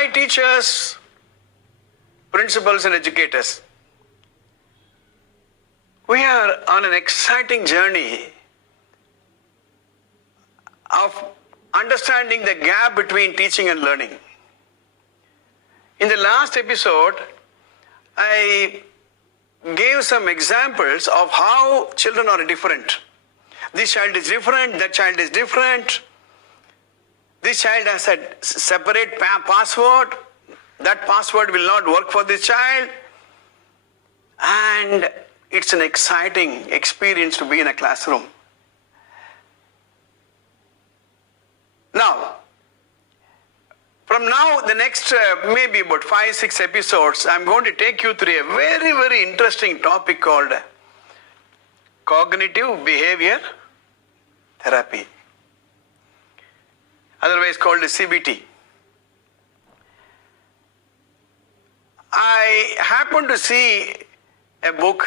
Hi teachers, principals and educators. We are on an exciting journey of understanding the gap between teaching and learning. In the last episode, I gave some examples of how children are different. This child is different, that child is different. This child has a separate password. That password will not work for this child. And it's an exciting experience to be in a classroom. Now, from now, the next maybe about 5-6 episodes, I'm going to take you through a very, very interesting topic called cognitive behavior therapy, otherwise called CBT. I happened to see a book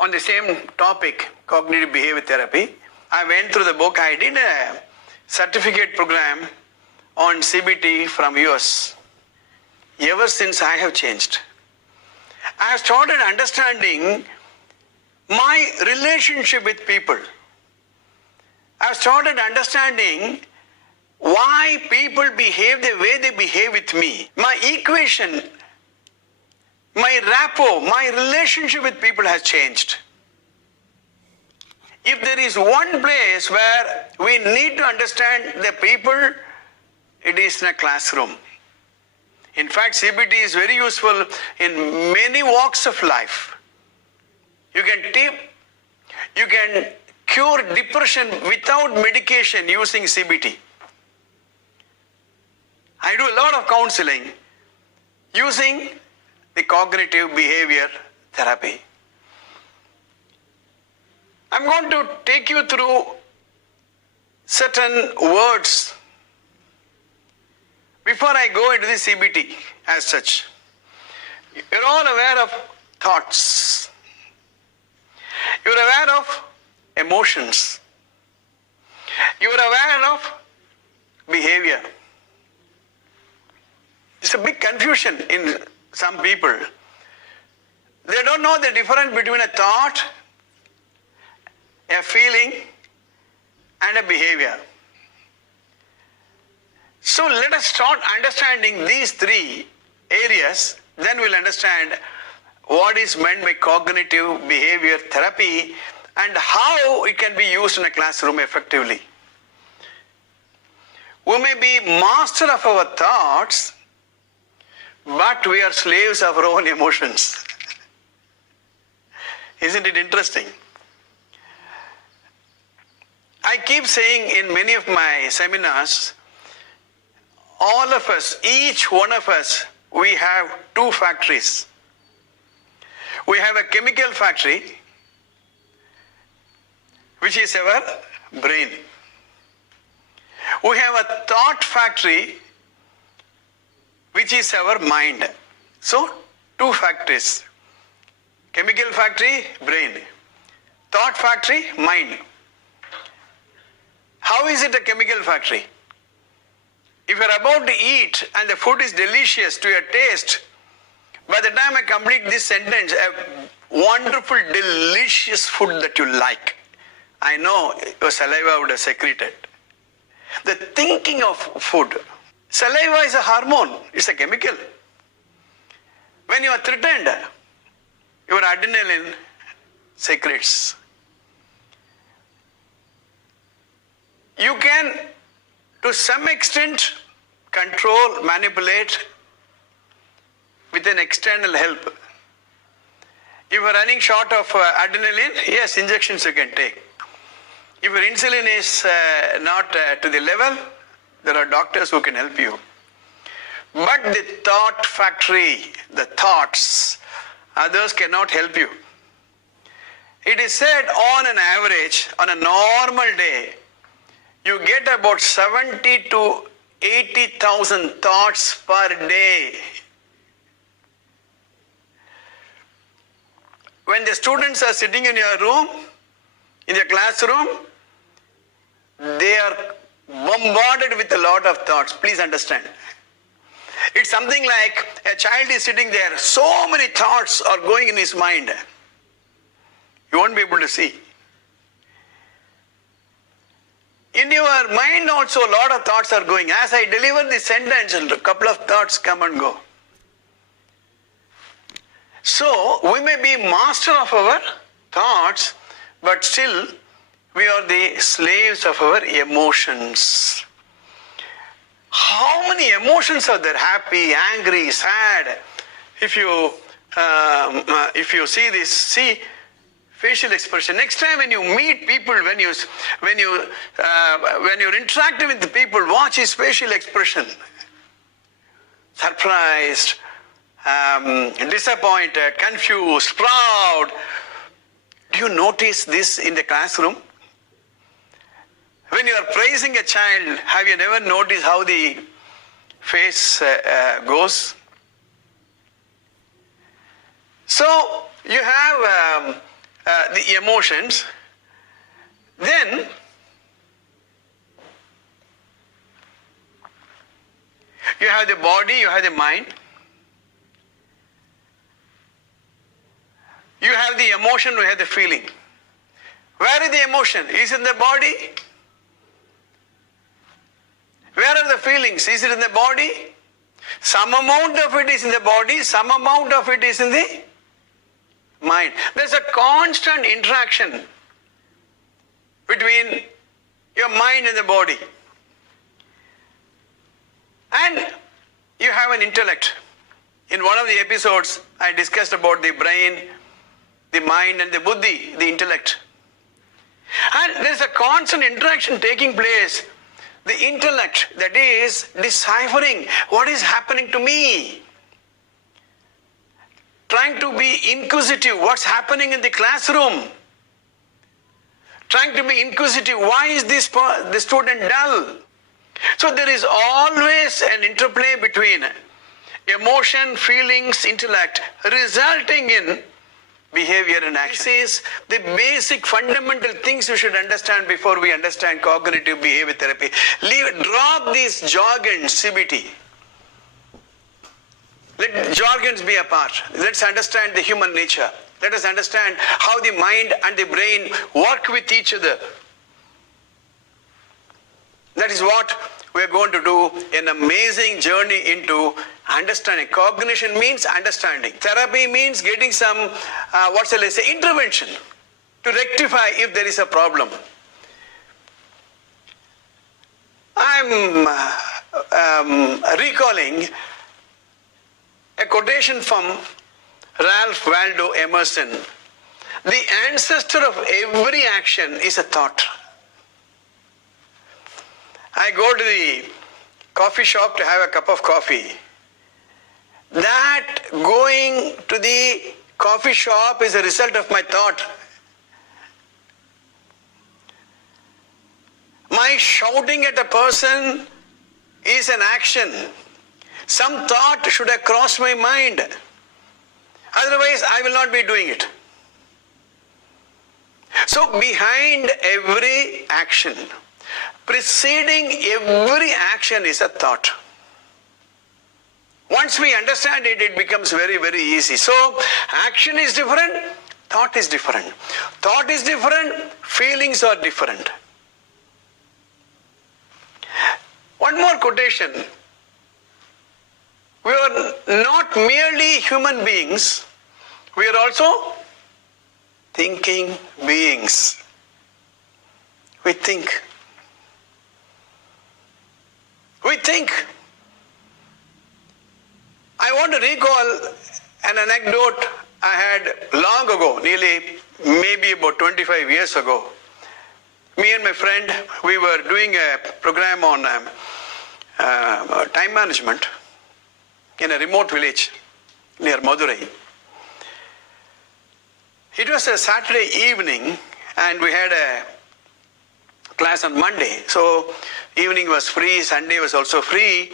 on the same topic, cognitive behavior therapy. I went through the book. I did a certificate program on CBT from US. Ever since I have changed. I have started understanding my relationship with people. I have started understanding why people behave the way they behave with me. My equation, my rapport, my relationship with people has changed. If there is one place where we need to understand the people, it is in a classroom. In fact, CBT is very useful in many walks of life. You can cure depression without medication using CBT. I do a lot of counseling using the cognitive behavior therapy. I'm going to take you through certain words before I go into the CBT as such. You're all aware of thoughts. You're aware of emotions. You're aware of behavior. It's a big confusion in some people. They don't know the difference between a thought, a feeling, and a behavior. So let us start understanding these three areas, then we'll understand what is meant by cognitive behavior therapy and how it can be used in a classroom effectively. We may be master of our thoughts, but we are slaves of our own emotions. Isn't it interesting? I keep saying in many of my seminars, all of us, each one of us, we have two factories. We have a chemical factory, which is our brain. We have a thought factory, which is our mind. So, two factories. Chemical factory, brain. Thought factory, mind. How is it a chemical factory? If you are about to eat and the food is delicious to your taste, by the time I complete this sentence, a wonderful, delicious food that you like, I know your saliva would have secreted. The thinking of food. Saliva is a hormone, it's a chemical. When you are threatened, your adrenaline secretes. You can, to some extent, control, manipulate with an external help. If you are running short of adrenaline, yes, injections you can take. If your insulin is not to the level, there are doctors who can help you. But the thought factory, the thoughts, others cannot help you. It is said on an average, on a normal day, you get about 70 to 80,000 thoughts per day. When the students are sitting in your room, in your classroom, they are bombarded with a lot of thoughts. Please understand. It's something like a child is sitting there, so many thoughts are going in his mind. You won't be able to see. In your mind also a lot of thoughts are going. As I deliver the sentence, a couple of thoughts come and go. So, we may be master of our thoughts, but still we are the slaves of our emotions. How many emotions are there? Happy, angry, sad. If you see this, see facial expression. Next time when you meet people, when you're interacting with the people, watch his facial expression. Surprised, disappointed, confused, proud. Do you notice this in the classroom? When you are praising a child, have you never noticed how the face goes? So, you have the emotions. Then, you have the body, you have the mind. You have the emotion, you have the feeling. Where is the emotion? Is it in the body? Where are the feelings? Is it in the body? Some amount of it is in the body, some amount of it is in the mind. There's a constant interaction between your mind and the body. And you have an intellect. In one of the episodes, I discussed about the brain, the mind and the buddhi, the intellect. And there's a constant interaction taking place. The intellect, that is deciphering what is happening to me. Trying to be inquisitive, what's happening in the classroom. Trying to be inquisitive, why is the student dull? So there is always an interplay between emotion, feelings, intellect, resulting in behavior and action. This is the basic fundamental things we should understand before we understand cognitive behavior therapy. Drop these jargons, CBT. Let jargons be apart. Let's understand the human nature. Let us understand how the mind and the brain work with each other. That is what we are going to do, an amazing journey into understanding. Cognition means understanding. Therapy means getting some, intervention to rectify if there is a problem. I'm recalling a quotation from Ralph Waldo Emerson. The ancestor of every action is a thought. I go to the coffee shop to have a cup of coffee. That going to the coffee shop is a result of my thought. My shouting at a person is an action. Some thought should have crossed my mind. Otherwise, I will not be doing it. So, behind every action, preceding every action is a thought. Once we understand it, it becomes very, very easy. So, action is different, thought is different. Thought is different, feelings are different. One more quotation. We are not merely human beings, we are also thinking beings. We think. We think. I want to recall an anecdote I had long ago, nearly maybe about 25 years ago. Me and my friend, we were doing a program on time management in a remote village near Madurai. It was a Saturday evening and we had a class on Monday. So evening was free, Sunday was also free.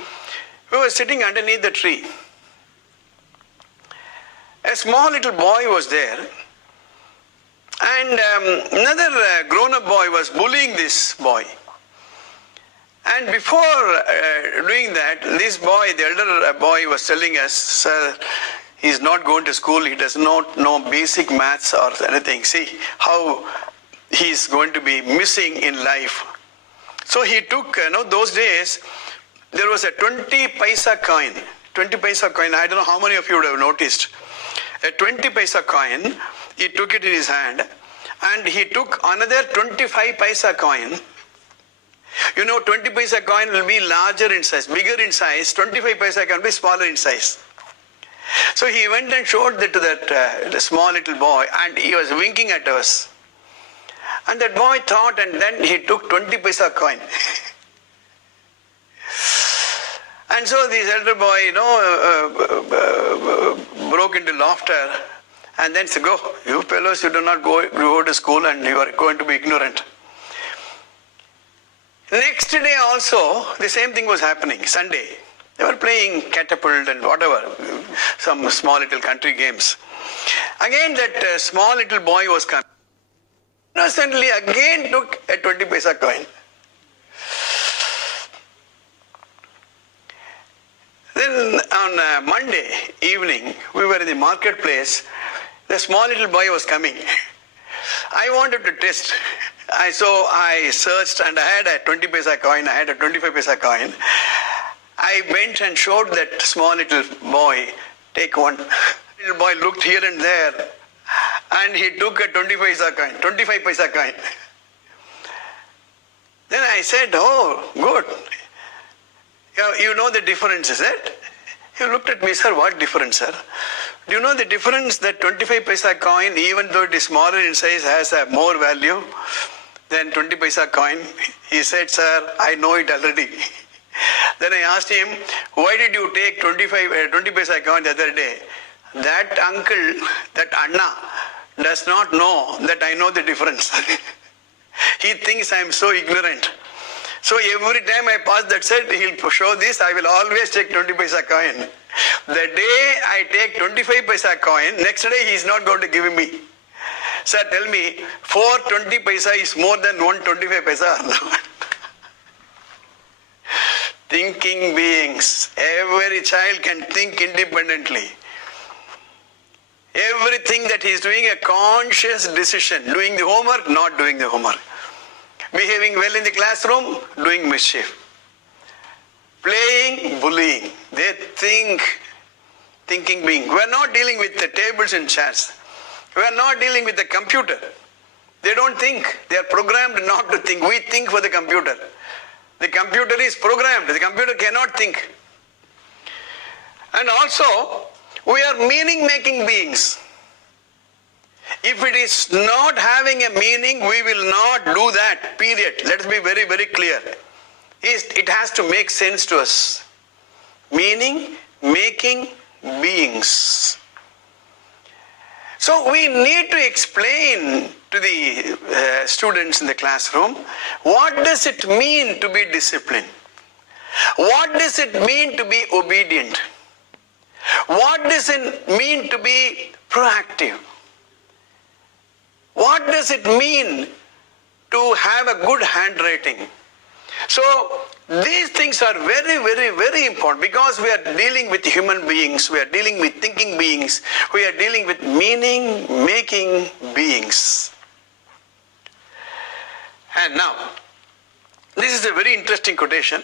We were sitting underneath the tree. A small little boy was there and another grown-up boy was bullying this boy. And before doing that, this boy, the elder boy, was telling us, sir, he's not going to school, he does not know basic maths or anything. See how he's going to be missing in life. So he took, those days, there was a 20 paisa coin. 20 paisa coin, I don't know how many of you would have noticed. A 20 paisa coin, he took it in his hand, and he took another 25 paisa coin. 20 paisa coin will be larger in size, bigger in size. 25 paisa can be smaller in size. So he went and showed that to that small little boy, and he was winking at us. And that boy thought, and then he took 20 paisa coin. And so this elder boy, broke into laughter, and then said, go, you fellows, you do not go to school and you are going to be ignorant. Next day also, the same thing was happening, Sunday. They were playing catapult and whatever, some small little country games. Again that small little boy was coming. Innocently again took a 20 paisa coin. Then on Monday evening, we were in the marketplace. The small little boy was coming. I wanted to test. So I searched, and I had a 20 paisa coin, I had a 25 paisa coin. I went and showed that small little boy, take one. Little boy looked here and there, and he took a 25 paisa coin. Then I said, oh, good. You know the difference, is it? He looked at me, sir, what difference, sir? Do you know the difference that 25 paisa coin, even though it is smaller in size, has a more value than 20 paisa coin? He said, sir, I know it already. Then I asked him, why did you take 20 paisa coin the other day? That uncle, that Anna, does not know that I know the difference. He thinks I am so ignorant. So every time I pass that set, he'll show this, I will always take 20 paisa coin. The day I take 25 paisa coin, next day he is not going to give me. Sir, tell me, 420 paisa is more than 125 paisa or not? Thinking beings. Every child can think independently. Everything that he is doing a conscious decision. Doing the homework, not doing the homework. Behaving well in the classroom, doing mischief. Playing, bullying. They think, thinking being. We are not dealing with the tables and chairs. We are not dealing with the computer. They don't think. They are programmed not to think. We think for the computer. The computer is programmed. The computer cannot think. And also, we are meaning-making beings. If it is not having a meaning, we will not do that, period. Let's be very, very clear. It has to make sense to us. Meaning-making beings. So we need to explain to the students in the classroom, what does it mean to be disciplined? What does it mean to be obedient? What does it mean to be proactive? What does it mean to have a good handwriting? So these things are very, very, very important, because we are dealing with human beings, we are dealing with thinking beings, we are dealing with meaning-making beings. And now, this is a very interesting quotation.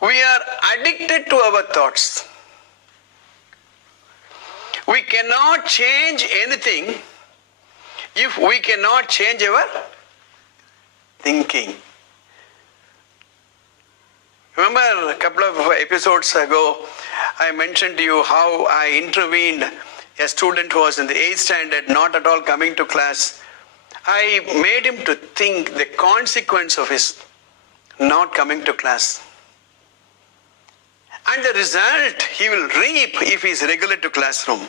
We are addicted to our thoughts. We cannot change anything if we cannot change our thinking. Remember a couple of episodes ago, I mentioned to you how I intervened a student who was in the 8th standard, not at all coming to class. I made him to think the consequence of his not coming to class. And the result he will reap if he is regular to classroom.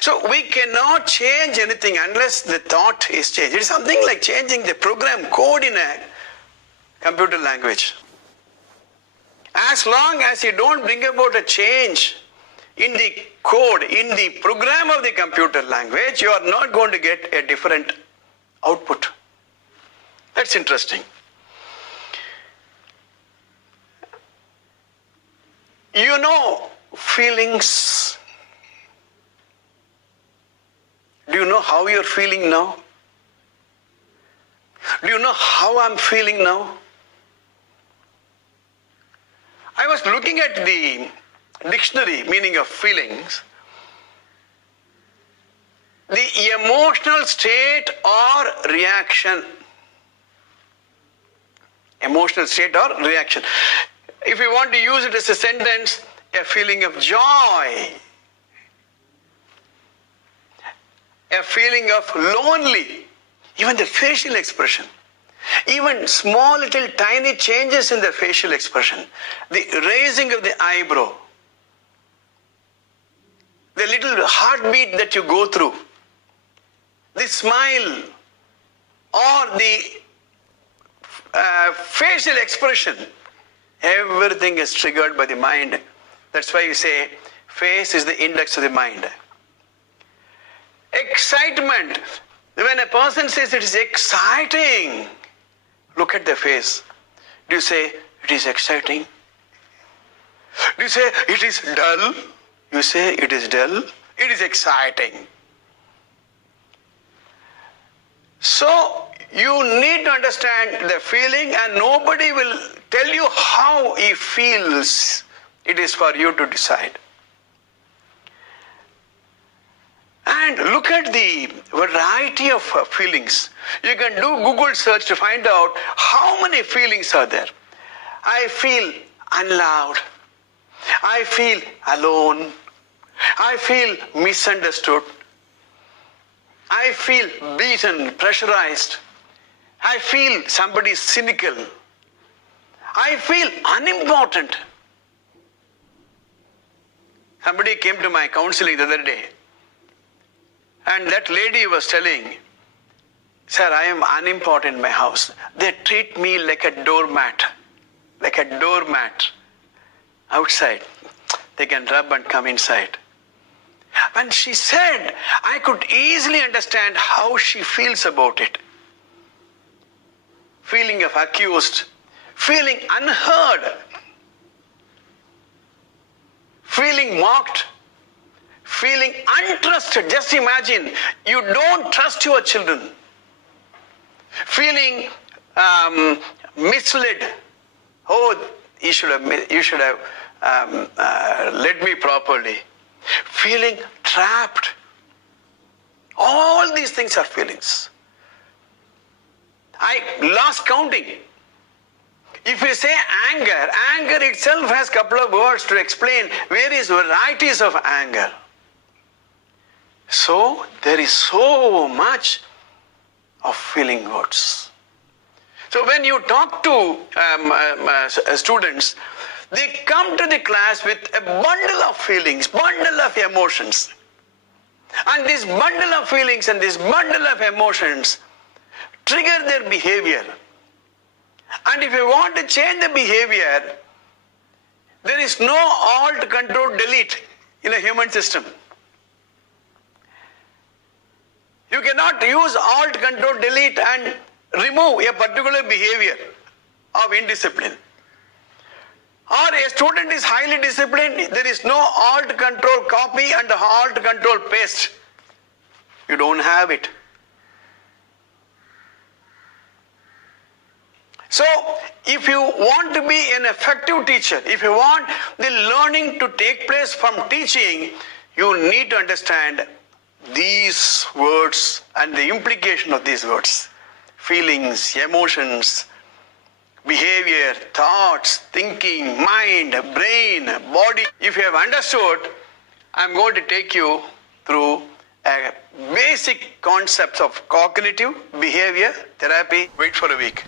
So we cannot change anything unless the thought is changed. It is something like changing the program code in a computer language. As long as you don't bring about a change in the code, in the program of the computer language, you are not going to get a different output. That's interesting. You know feelings. Do you know how you're feeling now? Do you know how I'm feeling now? I was looking at the dictionary meaning of feelings. The emotional state or reaction. Emotional state or reaction. If we want to use it as a sentence, a feeling of joy, a feeling of lonely, even the facial expression, even small little tiny changes in the facial expression, the raising of the eyebrow, the little heartbeat that you go through, the smile or the facial expression, everything is triggered by the mind. That's why you say face is the index of the mind. Excitement. When a person says it is exciting, look at the face. Do you say it is exciting? Do you say it is dull? You say it is dull. It is exciting. So you need to understand the feeling, and nobody will tell you how he feels. It is for you to decide. And look at the variety of feelings. You can do Google search to find out how many feelings are there. I feel unloved. I feel alone. I feel misunderstood. I feel beaten, pressurized. I feel somebody is cynical. I feel unimportant. Somebody came to my counseling the other day, and that lady was telling, sir, I am unimportant in my house. They treat me like a doormat outside. They can rub and come inside. When she said, I could easily understand how she feels about it. Feeling of accused, feeling unheard, feeling mocked, feeling untrusted. Just imagine, you don't trust your children. Feeling misled. Oh, you should have led me properly. Feeling trapped. All these things are feelings. I lost counting. If you say anger, anger itself has a couple of words to explain various varieties of anger. So there is so much of feeling words. So when you talk to students, they come to the class with a bundle of feelings, bundle of emotions. And this bundle of feelings and this bundle of emotions trigger their behavior. And if you want to change the behavior, there is no alt, control, delete in a human system. You cannot use alt, control, delete and remove a particular behavior of indiscipline. Or a student is highly disciplined, there is no alt, control, copy and alt, control, paste. You don't have it. So, if you want to be an effective teacher, if you want the learning to take place from teaching, you need to understand these words and the implication of these words. Feelings, emotions, behavior, thoughts, thinking, mind, brain, body. If you have understood, I'm going to take you through basic concepts of cognitive behavior therapy. Wait for a week.